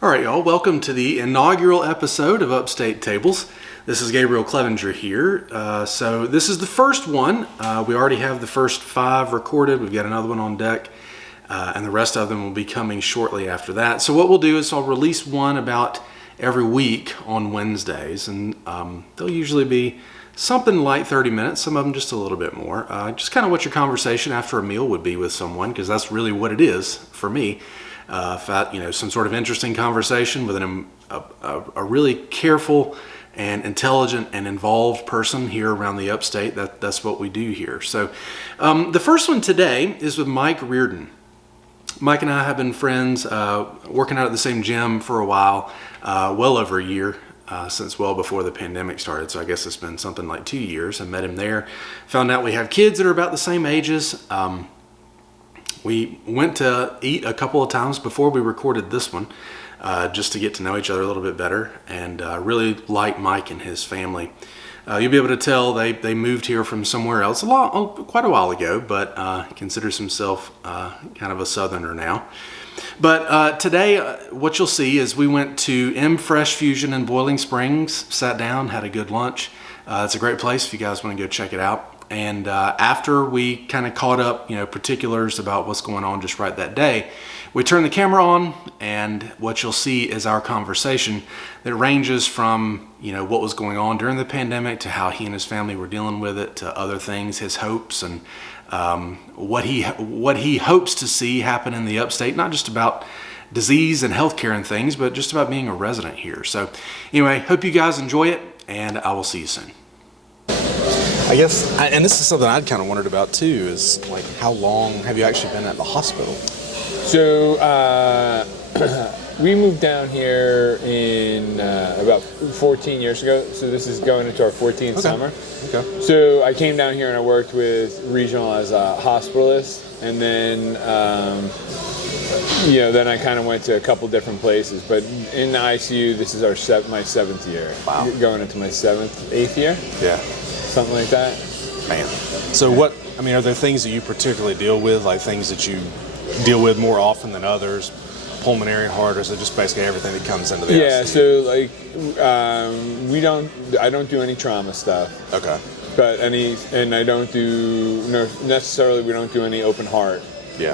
All right, y'all, welcome to the inaugural episode of Upstate Tables. This is Gabriel Clevenger here. So this is the first one. We already have the first 5 recorded. We've got another one on deck, and the rest of them will be coming shortly after that. So what we'll do is I'll release one about every week on Wednesdays, and they'll usually be something like 30 minutes, some of them just a little bit more. Just kind of what your conversation after a meal would be with someone, because that's really what it is for me. Some sort of interesting conversation with a really careful and intelligent and involved person here around the Upstate. That's what we do here. So the first one today is with Mike Riordan. Mike and I have been friends, working out at the same gym for a while, well over a year, since well before the pandemic started. So I guess it's been something like 2 years. I met him there, found out we have kids that are about the same ages. We went to eat a couple of times before we recorded this one, just to get to know each other a little bit better, and really like Mike and his family. You'll be able to tell they moved here from somewhere else quite a while ago, but considers himself kind of a Southerner now. But today, what you'll see is we went to M Fresh Fusion in Boiling Springs, sat down, had a good lunch. It's a great place if you guys want to go check it out. And after we kind of caught up, particulars about what's going on just right that day, we turned the camera on, and what you'll see is our conversation that ranges from, what was going on during the pandemic to how he and his family were dealing with it, to other things, his hopes, and what he hopes to see happen in the Upstate, not just about disease and healthcare and things, but just about being a resident here. So anyway, hope you guys enjoy it, and I will see you soon. I guess, and this is something I'd kind of wondered about too, is like, how long have you actually been at the hospital? So we moved down here in about 14 years ago. So this is going into our 14th summer. Okay. So I came down here and I worked with regional as a hospitalist, and then then I kind of went to a couple different places. But in the ICU, this is my 7th year. Wow. Going into my 8th year. Yeah. Something like that. Man. So are there things that you particularly deal with, like things that you deal with more often than others, pulmonary, heart, or is it just basically everything that comes into the ICU? Yeah, so I don't do any trauma stuff. Okay. And I don't do, necessarily we don't do any open heart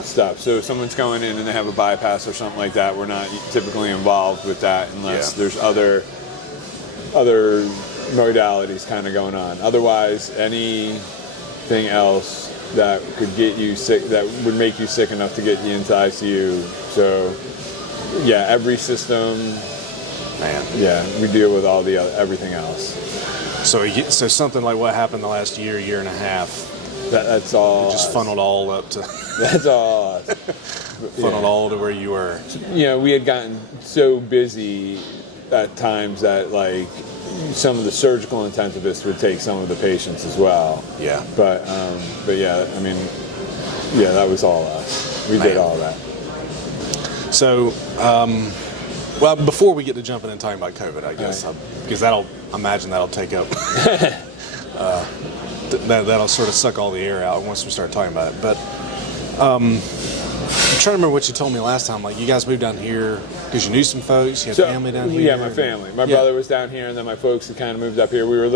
stuff. So if someone's going in and they have a bypass or something like that, we're not typically involved with that unless there's other modalities kind of going on. Otherwise, anything else that could get you sick, that would make you sick enough to get you into ICU. So, yeah, every system. Man. Yeah, we deal with everything else. So something like what happened the last year and a half. That's all. It just funneled all up to. That's all. Funneled all to where you were. We had gotten so busy at times that some of the surgical intensivists would take some of the patients as well. Yeah. But yeah, that was all us. We did all that. So, before we get to jumping and talking about COVID, I guess, because I imagine that'll take up, that'll sort of suck all the air out once we start talking about it. But I'm trying to remember what you told me last time. Like, you guys moved down here because you knew some folks, you had family down here? Yeah, my family. My brother was down here, and then my folks had kind of moved up here. We were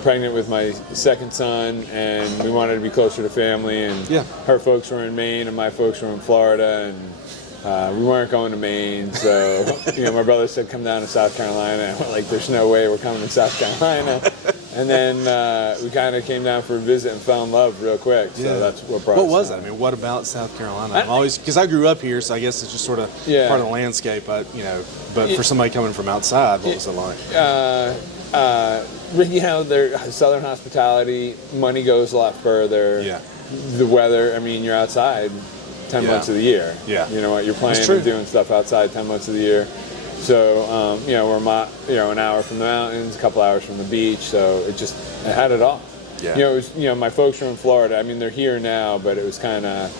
pregnant with my second son, and we wanted to be closer to family, and her folks were in Maine, and my folks were in Florida, and we weren't going to Maine, so, my brother said, come down to South Carolina, and we're like, there's no way we're coming to South Carolina. And then we kind of came down for a visit and fell in love real quick. So that's what brought us. What was that? What about South Carolina? Because I grew up here, so I guess it's just sort of part of the landscape. But for somebody coming from outside, what was it like? Their Southern hospitality, money goes a lot further. Yeah. The weather, you're outside 10 months of the year. Yeah. You know what? You're playing and doing stuff outside 10 months of the year. So, we're an hour from the mountains, a couple hours from the beach, so it had it all. Yeah. It was, my folks were in Florida. They're here now, but it was kind of,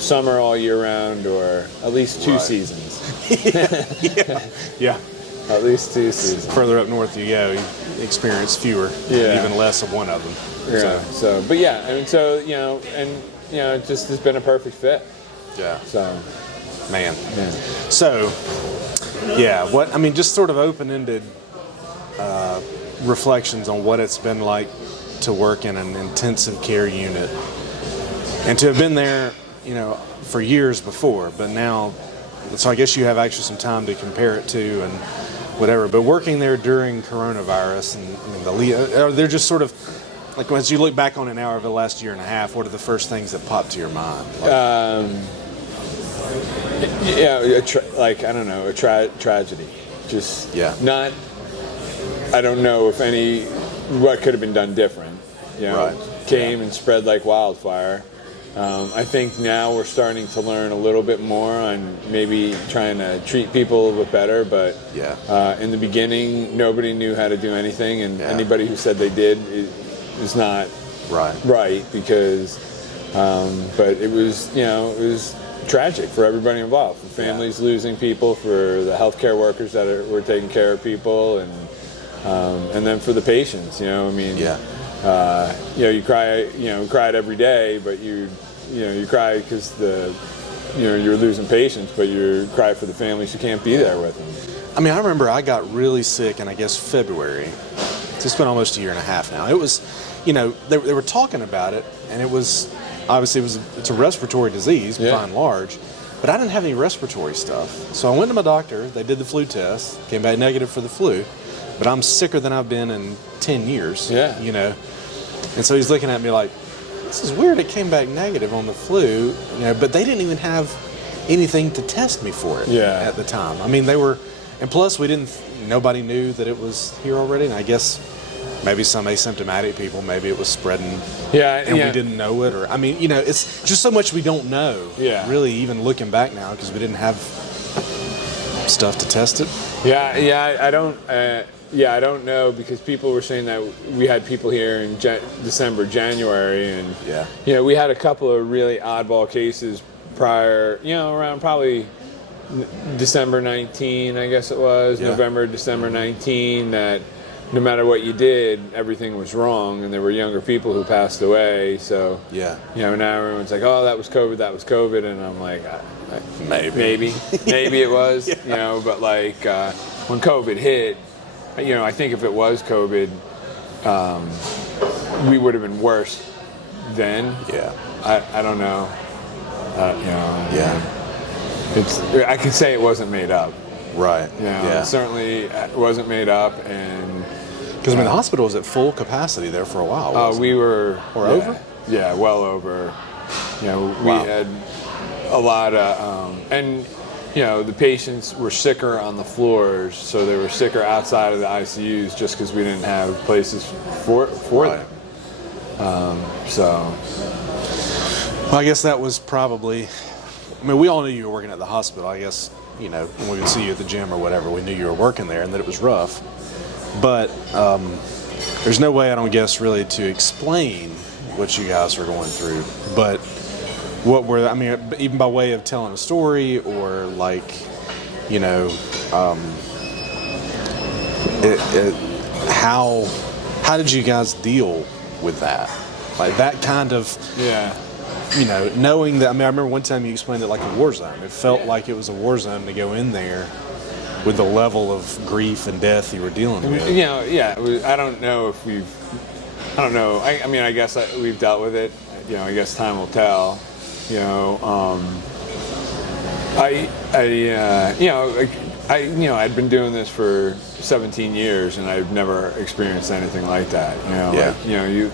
summer all year round, or at least 2 seasons. Yeah. At least 2 seasons. Further up north you go, you experience fewer, even less of one of them. Yeah. So it just has been a perfect fit. Yeah. So. Man. Yeah. So, just sort of open-ended reflections on what it's been like to work in an intensive care unit and to have been there, for years before, but now, so I guess you have actually some time to compare it to and whatever, but working there during coronavirus and they're just sort of, like, as you look back on it now over the last year and a half, what are the first things that pop to your mind? Tragedy. Just not. I don't know if what could have been done different. Came and spread like wildfire. I think now we're starting to learn a little bit more on maybe trying to treat people a little bit better, but in the beginning, nobody knew how to do anything, and anybody who said they did is not right because, but it was tragic for everybody involved, for families losing people, for the healthcare workers that were taking care of people, and then for the patients. You cry, cried every day, but you cry because you're losing patients, but you cry for the families who can't be there with them. I remember I got really sick in, I guess, February. It's been almost a year and a half now. It was, they were talking about it, and it was, obviously it's a respiratory disease by and large, but I didn't have any respiratory stuff. So I went to my doctor, they did the flu test, came back negative for the flu, but I'm sicker than I've been in 10 years, And so he's looking at me like, this is weird, it came back negative on the flu, but they didn't even have anything to test me for it at the time. And plus nobody knew that it was here already, and I guess maybe some asymptomatic people, maybe it was spreading and we didn't know it, or, it's just so much we don't know, really, even looking back now, because we didn't have stuff to test it. I don't know, because people were saying that we had people here in December, January, and we had a couple of really oddball cases prior, around probably December 19, I guess it was, November, December 19, that no matter what you did, everything was wrong, and there were younger people who passed away. So now everyone's like, oh, that was COVID, and I'm like, maybe it was, but like when COVID hit, I think if it was COVID, we would have been worse then. I don't know. I can say it wasn't made up. Right. It certainly wasn't made up, and because the hospital was at full capacity there for a while. We were over. Yeah, well over. We had a lot of, and the patients were sicker on the floors, so they were sicker outside of the ICUs just because we didn't have places for them. Well, I guess that was probably. We all knew you were working at the hospital. I guess when we would see you at the gym or whatever, we knew you were working there and that it was rough. But there's no way, I don't guess, really to explain what you guys were going through. But what were, even by way of telling a story, or like, how did you guys deal with that? Like that kind of, knowing that, I remember one time you explained it like a war zone. It felt like it was a war zone to go in there with the level of grief and death you were dealing with. I don't know if I guess we've dealt with it. I guess time will tell. I'd been doing this for 17 years and I've never experienced anything like that.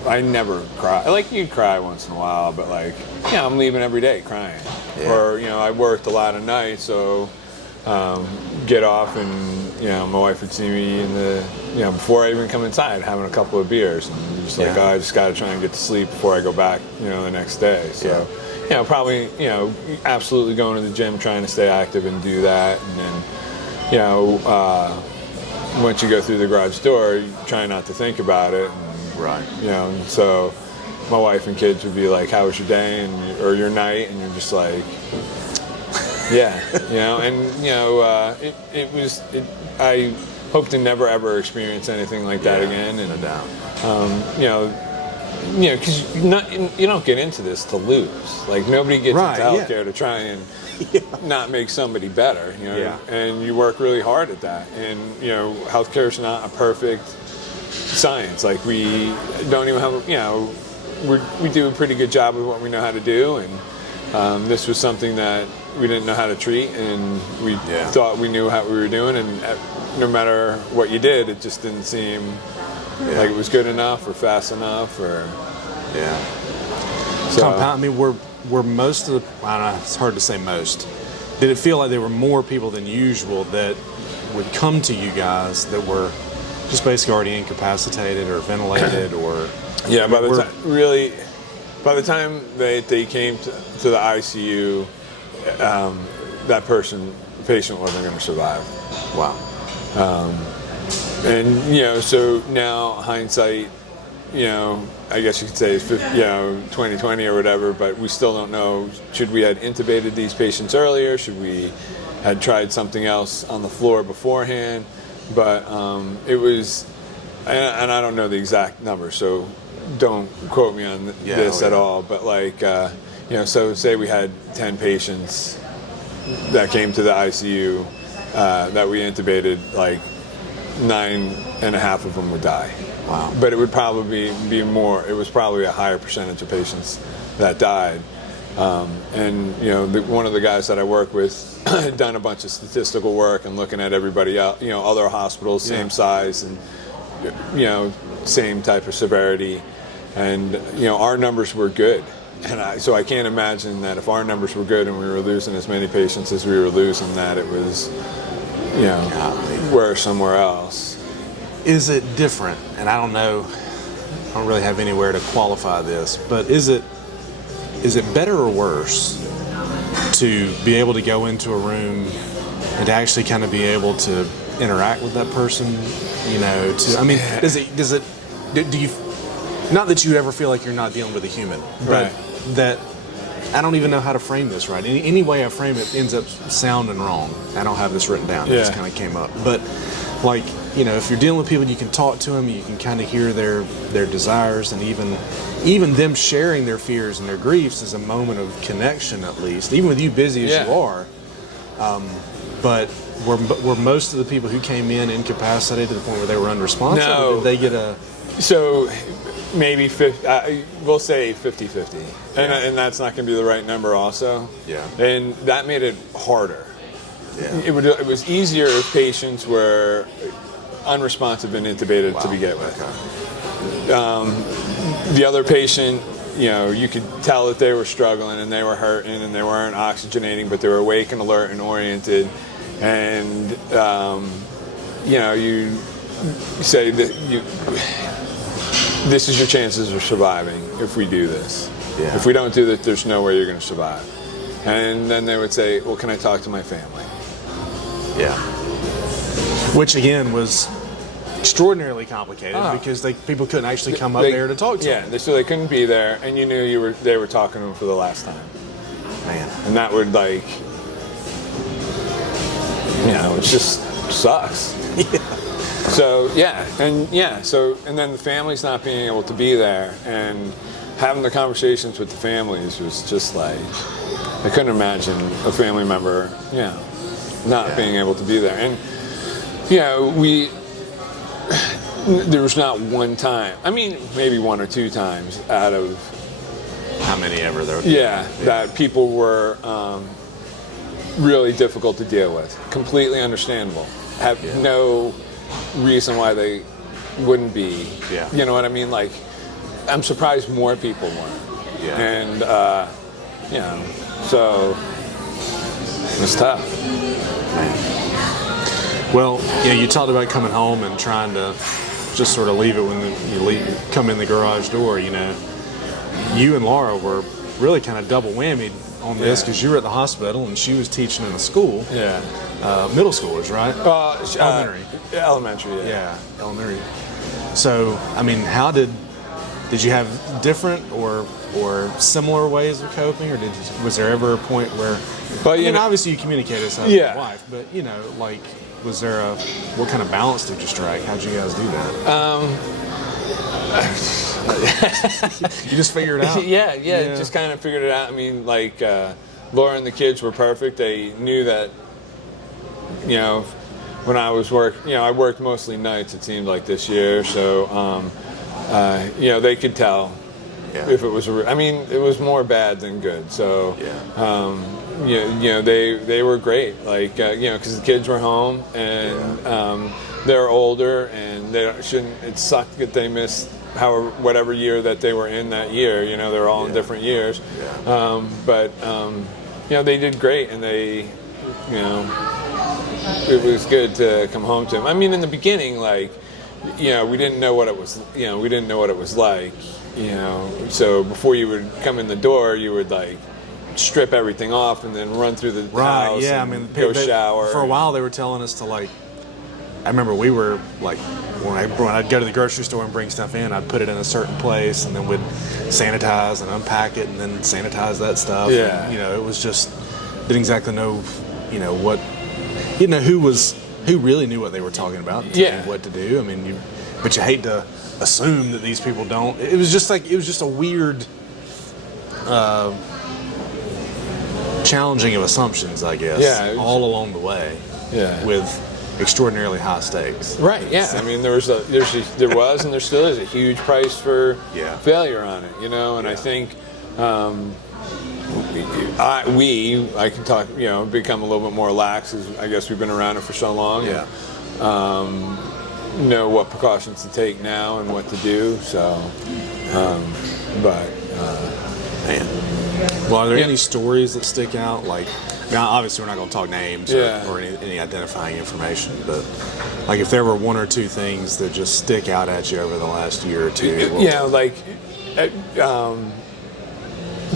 I never cry. Like, you cry once in a while, but I'm leaving every day crying. Or, I worked a lot of nights, so get off and, my wife would see me in the, before I even come inside, having a couple of beers, and just I just got to try and get to sleep before I go back, the next day. So, probably, absolutely going to the gym, trying to stay active and do that. And then, once you go through the garage door, you try not to think about it. And, so my wife and kids would be like, how was your day or your night? And you're just like, I hope to never ever experience anything like that again. And because you don't get into this to lose. Like, nobody gets into healthcare to try and not make somebody better, and you work really hard at that. And, healthcare is not a perfect science. Like, we don't even have, we do a pretty good job of what we know how to do. And this was something that we didn't know how to treat, and we thought we knew how we were doing. And no matter what you did, it just didn't seem like it was good enough or fast enough or So, I mean, were most of the, I don't know, it's hard to say most. Did it feel like there were more people than usual that would come to you guys that were just basically already incapacitated or ventilated or? Yeah, by the time they came to the ICU, that patient wasn't going to survive. Wow. And so now hindsight, I guess you could say, 2020 or whatever, but we still don't know. Should we had intubated these patients earlier? Should we had tried something else on the floor beforehand? But it was, and I don't know the exact number, so don't quote me on this at all. But so say we had 10 patients that came to the ICU that we intubated, 9.5 of them would die. Wow. But it would probably be more. It was probably a higher percentage of patients that died. And one of the guys that I work with had done a bunch of statistical work and looking at everybody else, other hospitals, same size and same type of severity, and our numbers were good. And so I can't imagine that if our numbers were good and we were losing as many patients as we were losing, that it was worse somewhere else. Is it different? And I don't know, I don't really have anywhere to qualify this, but is it better or worse to be able to go into a room and to actually kind of be able to interact with that person? Do you, not that you ever feel like you're not dealing with a human, but that, I don't even know how to frame this right. Any way I frame it ends up sounding wrong. I don't have this written down. It just kind of came up. But if you're dealing with people, you can talk to them, you can kind of hear their desires, and even them sharing their fears and their griefs is a moment of connection, at least, even with you busy as you are. But were most of the people who came in incapacitated to the point where they were unresponsive? No. Or did they get a... So maybe we'll say 50-50. And that's not going to be the right number also. Yeah. And that made it harder. Yeah. It was easier if patients were unresponsive and intubated to begin with. Okay. The other patient, you could tell that they were struggling and they were hurting and they weren't oxygenating, but they were awake and alert and oriented. And, you say that this is your chances of surviving if we do this. Yeah. If we don't do this, there's no way you're going to survive. And then they would say, well, can I talk to my family? Yeah. Which, again, was extraordinarily complicated because people couldn't actually come up there to talk to them. Yeah, so they couldn't be there, and you knew they were talking to them for the last time. Man. And that would, it just sucks. Yeah. So, and then the families not being able to be there and having the conversations with the families was just I couldn't imagine a family member, not being able to be there. And, there was not one time, maybe one or two times out of how many ever there were. That people were really difficult to deal with. Completely understandable. Have no reason why they wouldn't be. Yeah. You know what I mean? I'm surprised more people weren't. Yeah. And, so it's tough. Man. Well, you talked about coming home and trying to just sort of leave it when you come in the garage door, You and Laura were really kind of double whammied on this because you were at the hospital and she was teaching in a school. Yeah. Middle schoolers, right? Elementary. Elementary, yeah. Yeah, elementary. So, how did you have different or similar ways of coping, or was there ever a point where? Well, obviously you communicated this with your wife, but was there what kind of balance did you strike? How'd you guys do that? You just figure it out. Yeah. Just kind of figured it out. I mean, like Laura and the kids were perfect. They knew that, when I was I worked mostly nights, it seemed like this year. So, they could tell if it was, it was more bad than good. So, they were great. Like, because the kids were home and they're older and it sucked that they missed whatever year that they were in that year. They're all in different years. But they did great, and they, it was good to come home to them. I mean, in the beginning, like, we didn't know what it was. We didn't know what it was like. So before you would come in the door, you would like strip everything off and then run through the house. Yeah, and go shower. For a while, they were telling us to like. I remember we were like, when I'd go to the grocery store and bring stuff in, I'd put it in a certain place, and then we'd sanitize and unpack it, and then sanitize that stuff. Yeah. And, it was just didn't exactly know, what, who really knew what they were talking about, and what to do. I mean, but you hate to assume that these people don't. It was just a weird, challenging of assumptions, I guess. Yeah. All along the way. Yeah. With extraordinarily high stakes. Right. Yeah. I mean, there was and there still is a huge price for failure on it. And I think I can talk. Become a little bit more lax as I guess we've been around it for so long. Yeah. Know what precautions to take now and what to do. So, man. Well, are there any stories that stick out? Like, now, obviously, we're not going to talk names or any identifying information, but like if there were one or two things that just stick out at you over the last year or two.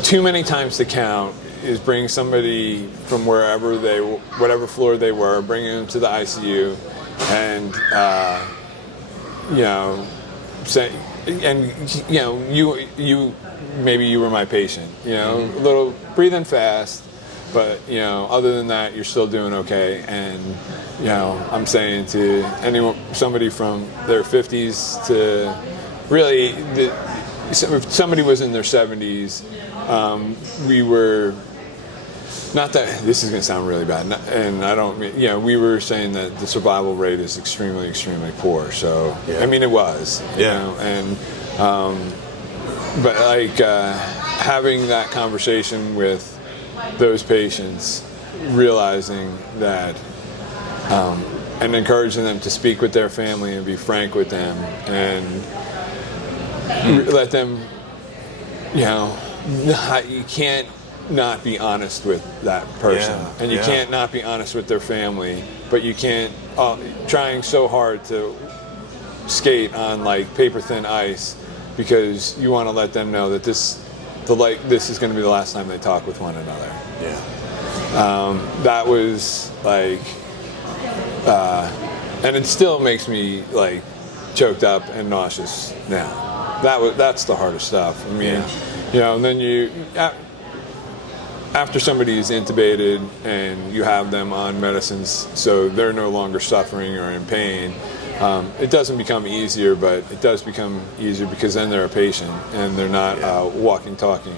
Too many times to count is bringing somebody from whatever floor they were, bringing them to the ICU, and maybe you were my patient. A little breathing fast. But other than that, you're still doing okay. And I'm saying to somebody from their 50s to really, if somebody was in their 70s, we were not that. This is going to sound really bad, and I don't mean. We were saying that the survival rate is extremely, extremely poor. So I mean, it was. And but like having that conversation with those patients, realizing that and encouraging them to speak with their family and be frank with them and let them, you can't not be honest with that person, and you can't not be honest with their family, but you can't trying so hard to skate on like paper thin ice because you want to let them know that this is going to be the last time they talk with one another. That was like, and it still makes me like choked up and nauseous now. That's the hardest stuff. I mean, and then after somebody is intubated and you have them on medicines so they're no longer suffering or in pain, it doesn't become easier, but it does become easier because then they're a patient and they're not walking, talking.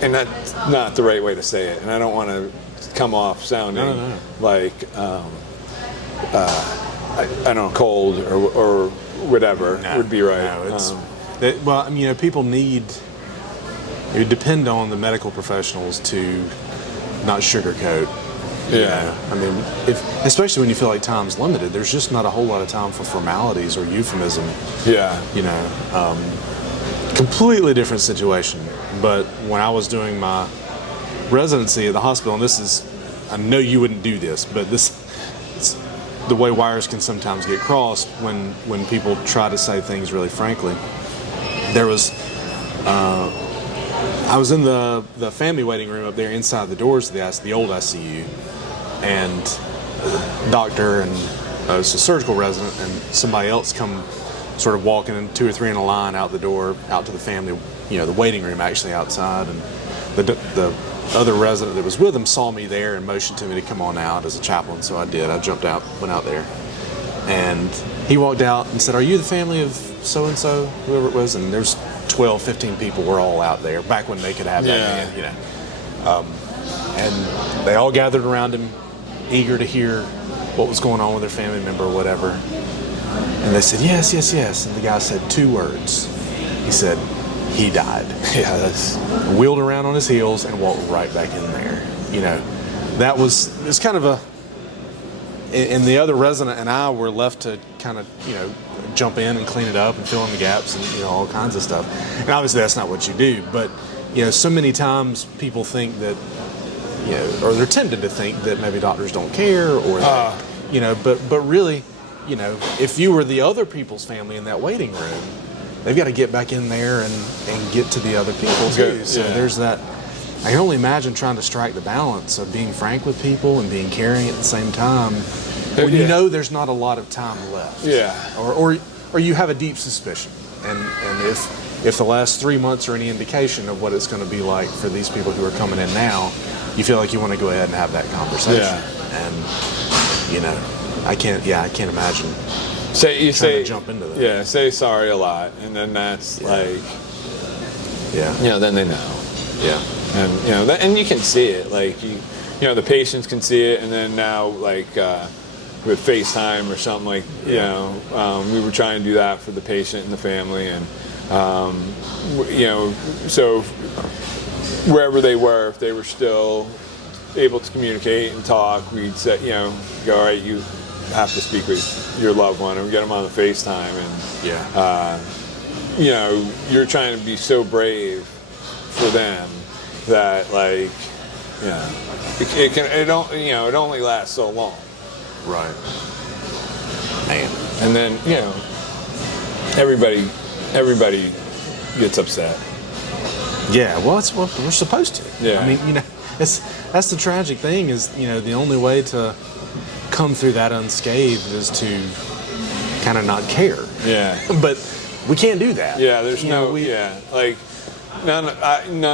And that's not the right way to say it. And I don't want to come off sounding like, I don't know, cold or whatever would be right. People you depend on the medical professionals to not sugarcoat. Especially when you feel like time's limited, there's just not a whole lot of time for formalities or euphemism. Completely different situation. But when I was doing my residency at the hospital, and I know you wouldn't do this, but it's the way wires can sometimes get crossed when people try to say things really frankly. There was, I was in the family waiting room up there inside the doors of the old ICU, and the doctor and it's a surgical resident and somebody else come sort of walking in 2 or 3 in a line out the door, out to the family, the waiting room actually outside, and the other resident that was with him saw me there and motioned to me to come on out as a chaplain, so I did. I jumped out, went out there, and he walked out and said, "Are you the family of so-and-so, whoever it was?" And there's 12, 15 people were all out there back when they could have that man, and they all gathered around him, eager to hear what was going on with their family member or whatever. And they said, yes, yes, yes. And the guy said 2 words. He said, "He died." Yeah, that's Wheeled around on his heels and walked right back in there. It's kind of a, and the other resident and I were left to kind of, jump in and clean it up and fill in the gaps and, all kinds of stuff. And obviously that's not what you do, but, so many times people think that, or they're tempted to think that maybe doctors don't care or, but really, if you were the other people's family in that waiting room, they've got to get back in there and get to the other people too. So there's that. I can only imagine trying to strike the balance of being frank with people and being caring at the same time when you know there's not a lot of time left. Yeah. Or you have a deep suspicion. And if the last 3 months are any indication of what it's going to be like for these people who are coming in now, you feel like you want to go ahead and have that conversation. Yeah. And I can't imagine trying to jump into that. Yeah, say sorry a lot, and then that's then they know. Yeah. And and you can see it, like the patients can see it, and then now with FaceTime or something like we were trying to do that for the patient and the family, and so wherever they were, if they were still able to communicate and talk, we'd say go, all right, you have to speak with your loved one, and we get them on the FaceTime, and you're trying to be so brave for them that it only lasts so long. Right. Man. And then everybody gets upset. Yeah, well, that's what we're supposed to. Yeah. I mean, that's the tragic thing is, the only way to come through that unscathed is to kind of not care. Yeah. But we can't do that. Yeah, there's none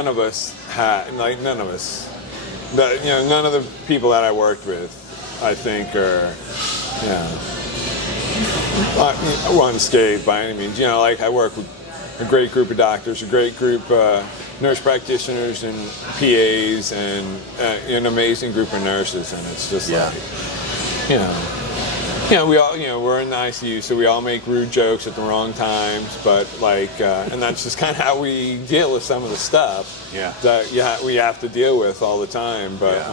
of us had, none of us, none of the people that I worked with, I think are, unscathed by any means. I work with a great group of doctors, a great group nurse practitioners and PAs, and an amazing group of nurses, and it's just we all, we're in the ICU, so we all make rude jokes at the wrong times, but and that's just kind of how we deal with some of the stuff that we have to deal with all the time. But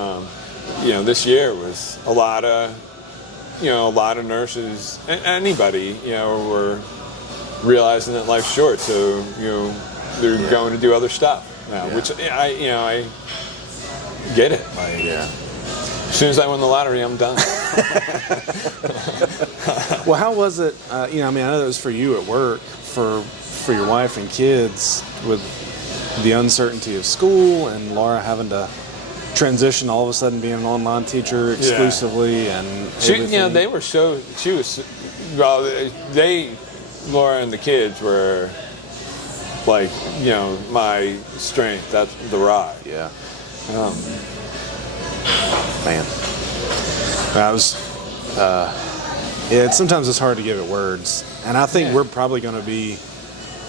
this year was a lot of nurses, anybody, were realizing that life's short, so they're going to do other stuff now, which I get it. As soon as I win the lottery, I'm done. Well, how was it? I know it was for you at work, for your wife and kids, with the uncertainty of school and Laura having to transition all of a sudden being an online teacher exclusively, and everything. They were so. She was. Well, Laura and the kids were my strength. That's the rock. Yeah. Man, sometimes it's hard to give it words, and I think we're probably going to be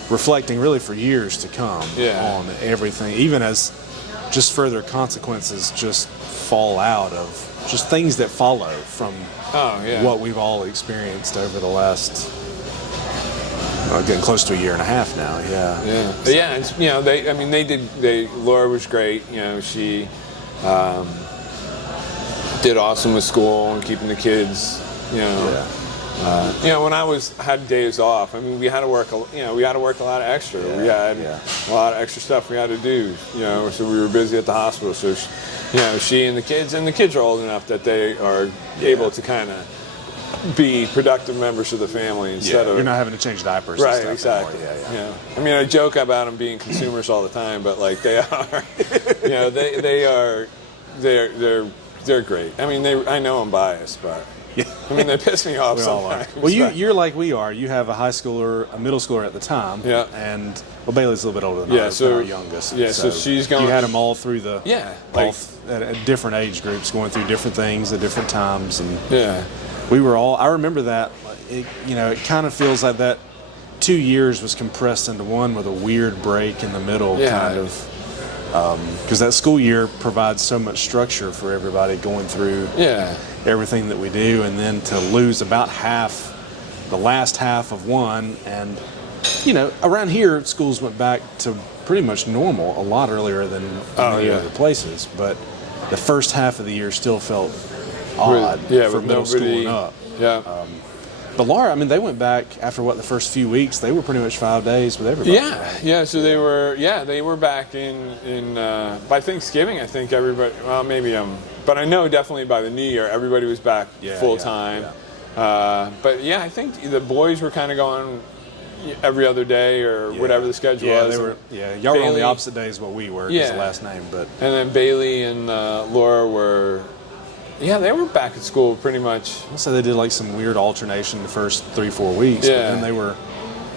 reflecting really for years to come on everything, even as just further consequences just fall out of just things that follow from what we've all experienced over the last getting close to a year and a half now. Laura was great. She did awesome with school and keeping the kids. When I had days off, we had to work. We had to work a lot of extra. We had a lot of extra stuff we had to do. So we were busy at the hospital. So, she and the kids are old enough that they are able to kind of be productive members of the family instead of. You're not having to change diapers. Right, and stuff exactly. Anymore. I joke about them being consumers all the time, but they are. They're great. I know I'm biased, but they piss me off sometimes. Well, you're like we are. You have a high schooler, a middle schooler at the time, and Bailey's a little bit older than us, our youngest. Yeah, so she's going. You had them all through the at different age groups, going through different things at different times, and we were all. I remember that it kind of feels like that 2 years was compressed into one with a weird break in the middle, kind of. Because that school year provides so much structure for everybody going through everything that we do, and then to lose about the last half of one, and around here schools went back to pretty much normal a lot earlier than many other places, but the first half of the year still felt odd for middle school and up. But Laura, I mean, they went back after the first few weeks. They were pretty much 5 days with everybody. So they were back in by Thanksgiving. I think everybody. Well, maybe but I know definitely by the New Year everybody was back full time. But I think the boys were kind of going every other day or whatever the schedule was. They were. Y'all were on the opposite days what we were. Because the last name, but. And then Bailey and Laura were. Yeah, they were back at school pretty much. So they did like some weird alternation the first 3-4 weeks, but then they were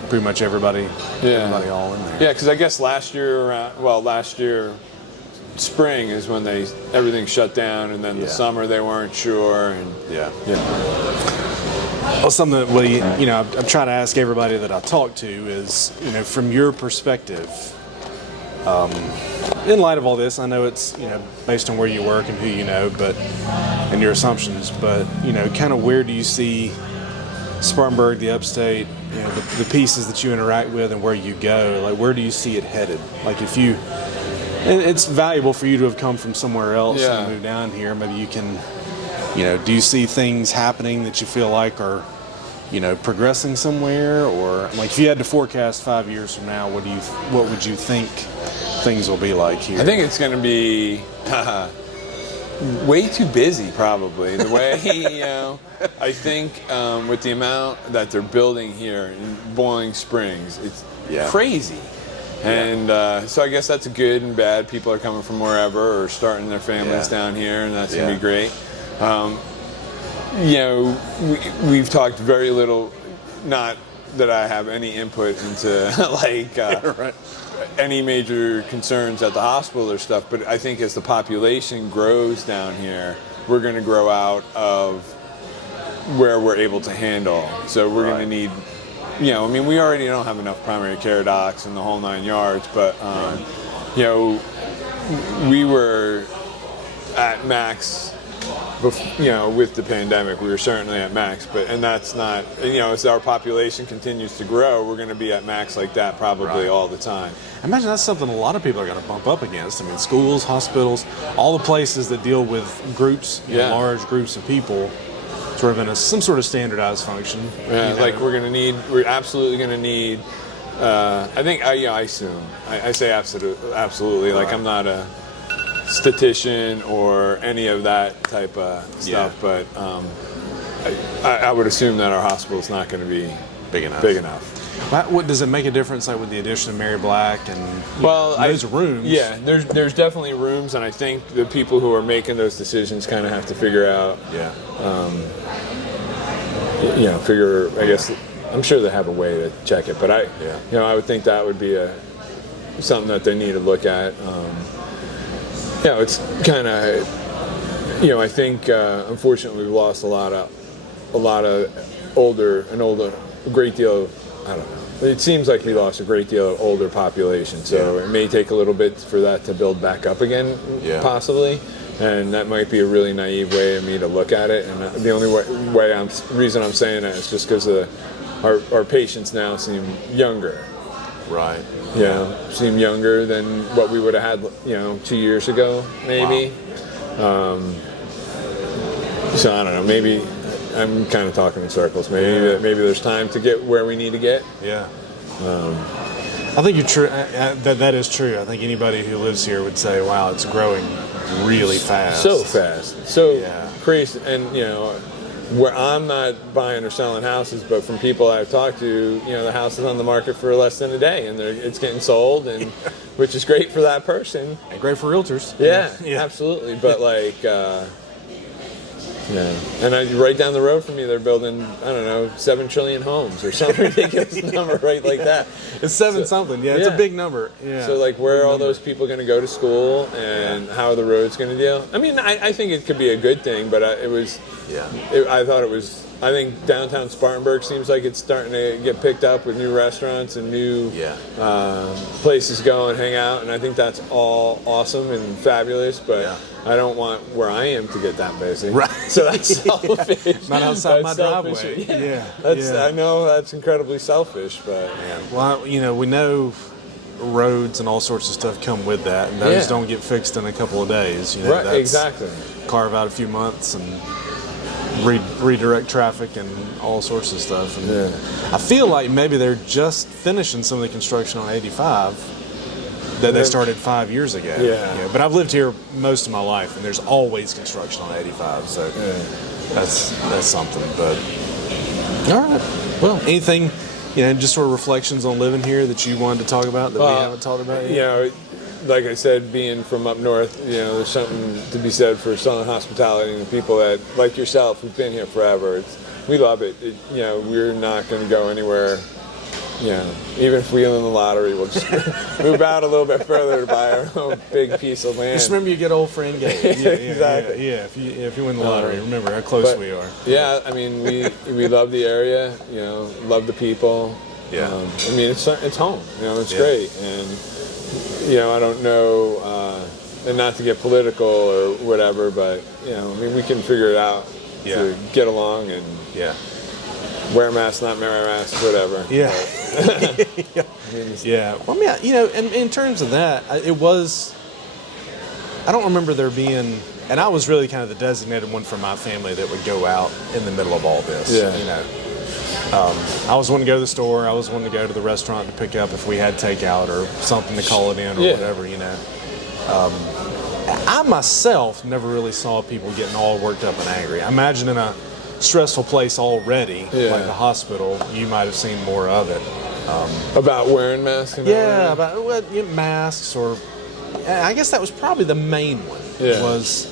pretty much everybody all in there. Yeah, because I guess last year spring is when everything shut down, and then the summer they weren't sure, and Well, something that I'm trying to ask everybody that I talk to is, from your perspective. In light of all this, I know it's based on where you work and who you know, and your assumptions, but kind of where do you see Spartanburg, the Upstate, the pieces that you interact with and where you go, like where do you see it headed? Like and it's valuable for you to have come from somewhere else and moved down here. Maybe you can, do you see things happening that you feel like are, progressing somewhere, or like if you had to forecast 5 years from now, what would you think things will be like here? I think it's going to be way too busy, probably. The way, I think with the amount that they're building here in Boiling Springs, it's crazy. And so I guess that's good and bad. People are coming from wherever or starting their families down here, and that's going to be great. We've talked very little, not that I have any input into any major concerns at the hospital or stuff, but I think as the population grows down here, we're going to grow out of where we're able to handle. So we're going to need, we already don't have enough primary care docs and the whole 9 yards, but, we were at max. With the pandemic, we were certainly at max, and that's not, as our population continues to grow, we're going to be at max like that probably all the time. I imagine that's something a lot of people are going to bump up against. I mean, schools, hospitals, all the places that deal with groups, large groups of people, sort of in some sort of standardized function. We're absolutely going to need, I assume, I say absolutely, like I'm not a statistician or any of that type of stuff, but I would assume that our hospital is not going to be big enough. What does it make a difference, like with the addition of Mary Black and those rooms? Yeah, there's definitely rooms, and I think the people who are making those decisions kind of have to figure out. I guess I'm sure they have a way to check it, but I would think that would be something that they need to look at. It's kind of, I think unfortunately we've lost a lot of a great deal of, I don't know. It seems like we lost a great deal of older population, so it may take a little bit for that to build back up again, possibly. And that might be a really naive way of me to look at it. And the only reason I'm saying that is just because our patients now seem younger. Right. Seem younger than what we would have had, 2 years ago, maybe. Wow. So I don't know. Maybe I'm kind of talking in circles. Maybe there's time to get where we need to get. Yeah. I think you're true. That is true. I think anybody who lives here would say, "Wow, it's growing really fast." So fast. So crazy. And where I'm not buying or selling houses, but from people I've talked to, the house is on the market for less than a day, and it's getting sold, and which is great for that person. And great for realtors. Yeah. Absolutely. But and right down the road from me, they're building, 7 trillion homes or some ridiculous number, right, like that. It's something. Yeah, it's a big number. Yeah. So, where are all those people going to go to school, and how are the roads going to deal? I mean, I think it could be a good thing, but I thought it was I think downtown Spartanburg seems like it's starting to get picked up with new restaurants and new places to go and hang out, and I think that's all awesome and fabulous, but I don't want where I am to get that busy. Right. So that's selfish. Not outside That's my selfish. driveway. I know that's incredibly selfish, but... Well, we know roads and all sorts of stuff come with that, and those don't get fixed in a couple of days. Right, that's exactly. Carve out a few months and redirect traffic and all sorts of stuff. And I feel like maybe they're just finishing some of the construction on 85 that they started 5 years ago. But I've lived here most of my life, and there's always construction on 85, so that's something. But all right, well, anything, just sort of reflections on living here that you wanted to talk about that we haven't talked about yet? Like I said, being from up north, there's something to be said for Southern hospitality and the people that, like yourself, who've been here forever. We love it. We're not going to go anywhere. Even if we win the lottery, we'll just move out a little bit further to buy our own big piece of land. Just remember your good old friend Gabe. Exactly. If you win the lottery, remember how close we are. Yeah, I mean, we love the area. Love the people. Yeah. I mean, it's home. It's great, and I don't know, and not to get political or whatever, but we can figure it out to get along and wear a mask, not wear a mask, whatever. Yeah. Well, in terms of that, it was. I don't remember there being, and I was really kind of the designated one for my family that would go out in the middle of all this. I was wanting to go to the store. I was wanting to go to the restaurant to pick up if we had takeout or something to call it in or whatever. I myself never really saw people getting all worked up and angry. I imagine in a stressful place already, like the hospital, you might have seen more of it. About wearing masks? About masks, or I guess that was probably the main one. Was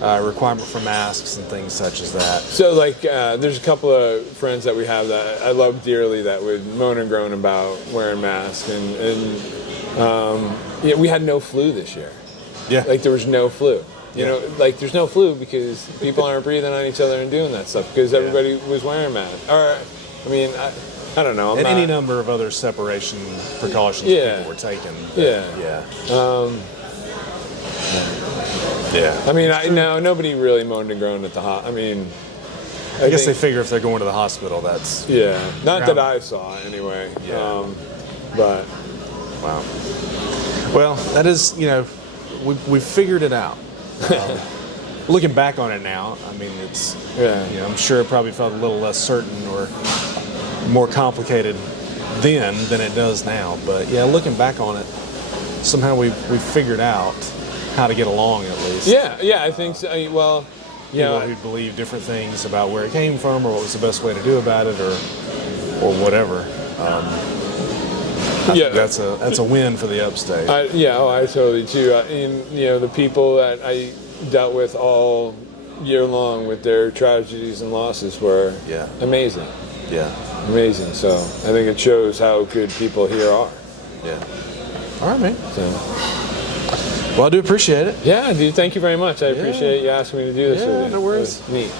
requirement for masks and things such as that. So, there's a couple of friends that we have that I love dearly that would moan and groan about wearing masks, and we had no flu this year. There was no flu. There's no flu because people aren't breathing on each other and doing that stuff because everybody was wearing masks. Or, I don't know. Any number of other separation precautions people were taking. Nobody really moaned and groaned at the I guess they figure if they're going to the hospital, that's... not that I saw, anyway. But... Wow. Well, that is, we've figured it out. Looking back on it now, it's... I'm sure it probably felt a little less certain or more complicated then than it does now. But, looking back on it, somehow we've figured out how to get along, at least. I think so. Well, people who believe different things about where it came from or what was the best way to do about it or whatever. That's a win for the Upstate. I totally too. The people that I dealt with all year long with their tragedies and losses were amazing. Amazing. So I think it shows how good people here are. All right, man. Well, I do appreciate it. Yeah, dude. Thank you very much. I appreciate you asking me to do this with you. No worries. It was neat.